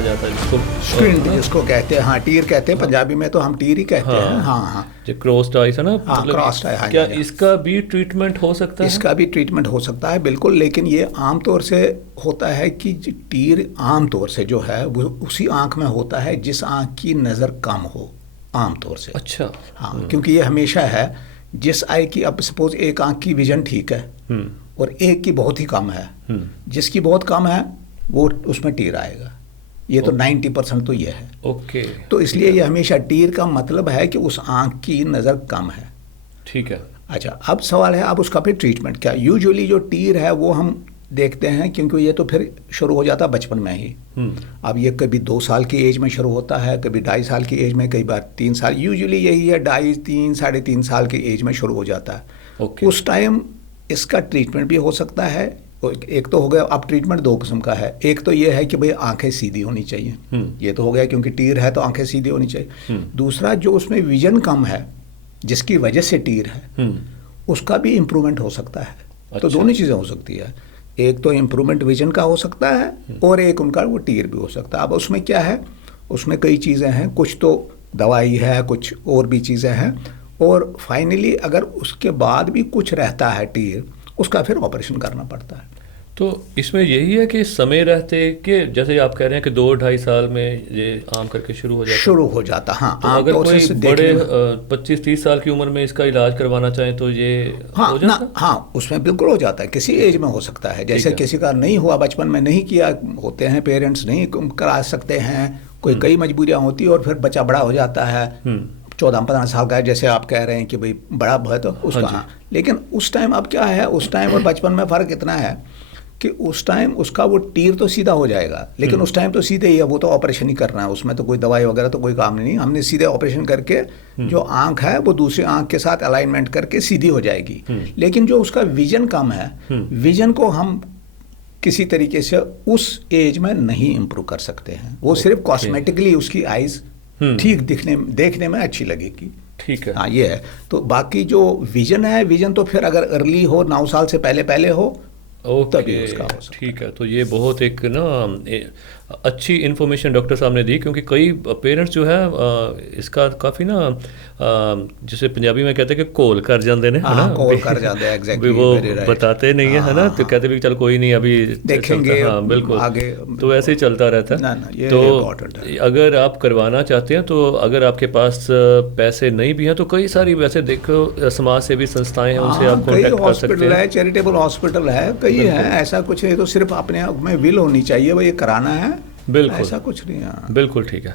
कहा जाता है जिसको स्क्रीन जिसको कहते हैं, हाँ टीर कहते हैं पंजाबी में, तो हम टीर ही कहते हैं। हाँ हाँ जो क्रॉस्ड आइस है ना, हाँ क्रॉस्ड है। हाँ क्या जी, हाँ। इसका भी ट्रीटमेंट हो सकता है? इसका भी ट्रीटमेंट हो सकता है बिल्कुल, लेकिन ये आमतौर से होता है कि टीर आमतौर से जो है वो उसी आंख में होता है जिस आंख की नज़र कम हो आमतौर से। अच्छा। हाँ क्योंकि ये हमेशा है जिस आई की, अब सपोज एक आंख की विजन ठीक है और एक की बहुत ही कम है, जिसकी बहुत कम है वो उसमें टीर आएगा। ये तो 90% तो ये है। ओके। तो इसलिए ये हमेशा टीर का मतलब है कि उस आंख की नज़र कम है। ठीक है। अच्छा, अब सवाल है अब उसका फिर ट्रीटमेंट क्या। यूजुअली जो टीर है वो हम देखते हैं क्योंकि ये तो फिर शुरू हो जाता है बचपन में ही। अब ये कभी 2 साल की एज में शुरू होता है, कभी 2.5 साल की एज में, कई बार 3 साल, यूजुअली यही है 2.5, 3, 3.5 साल की एज में शुरू हो जाता है। उस टाइम इसका ट्रीटमेंट भी हो सकता है। एक तो हो गया, अब ट्रीटमेंट 2 किस्म का है। एक तो ये है कि भाई आंखें सीधी होनी चाहिए, ये तो हो गया क्योंकि टीर है तो आंखें सीधी होनी चाहिए। दूसरा जो उसमें विजन कम है जिसकी वजह से टीर है, उसका भी इम्प्रूवमेंट हो सकता है। अच्छा। तो दोनों चीज़ें हो सकती है, एक तो इम्प्रूवमेंट विजन का हो सकता है और एक उनका वो टीर भी हो सकता है। अब उसमें क्या है, उसमें कई चीज़ें हैं, कुछ तो दवाई है, कुछ और भी चीज़ें हैं, और फाइनली अगर उसके बाद भी कुछ रहता है टीर, उसका फिर ऑपरेशन करना पड़ता है। तो इसमें यही है कि समय रहते कि जैसे आप कह रहे हैं कि 2-2.5 साल में ये आम करके शुरू हो जाता। हाँ तो अगर कोई बड़े 25-30 साल की उम्र में इसका इलाज करवाना चाहें तो ये हाँ हो जाता? हाँ उसमें बिल्कुल हो जाता है, किसी एज में हो सकता है। जैसे किसी का नहीं हुआ, बचपन में नहीं किया, होते हैं पेरेंट्स नहीं करा सकते हैं, कोई कई मजबूरियाँ होती है और फिर बच्चा बड़ा हो जाता है 14-15 साल का है, जैसे आप कह रहे हैं कि भाई बड़ा है तो उसका। हाँ लेकिन उस टाइम अब क्या है, उस टाइम और बचपन में फ़र्क इतना है कि उस टाइम उसका वो टीर तो सीधा हो जाएगा, लेकिन उस टाइम तो सीधे ही है, वो तो ऑपरेशन ही करना है, उसमें तो कोई दवाई वगैरह तो कोई काम नहीं। हमने सीधे ऑपरेशन करके जो आंख है वो दूसरी आंख के साथ अलाइनमेंट करके सीधी हो जाएगी। लेकिन जो उसका विजन कम है, विजन को हम किसी तरीके से उस एज में नहीं इम्प्रूव कर सकते हैं। वो सिर्फ कॉस्मेटिकली उसकी आइज़ ठीक देखने में अच्छी लगेगी। ठीक है। हाँ ये है। तो बाकी जो विजन है, विजन तो फिर अगर अर्ली हो, 9 साल से पहले हो, तभी उसका हो सकता है। ठीक है। तो ये बहुत एक ना अच्छी इन्फॉर्मेशन डॉक्टर साहब ने दी, क्योंकि कई पेरेंट्स जो है इसका काफ़ी ना जिसे पंजाबी में कहते हैं कि कोल कर जाते हैं, है ना, कोल कर जाते हैं, एग्जैक्टली, वो बताते नहीं है ना, तो कहते भी चल कोई नहीं अभी देखेंगे, हाँ बिल्कुल आगे, तो ऐसे ही चलता रहता है। ये तो है। अगर आप करवाना चाहते हैं, तो अगर आपके पास पैसे नहीं भी हैं तो कई सारी वैसे देखो समाज सेवी संस्थाएं हैं, उनसे आप कॉन्टैक्ट कर सकते हैं। चैरिटेबल हॉस्पिटल है, कई है, ऐसा कुछ नहीं। तो सिर्फ अपने में विल होनी चाहिए, वो ये कराना है, बिल्कुल ऐसा कुछ नहीं है। बिल्कुल ठीक है।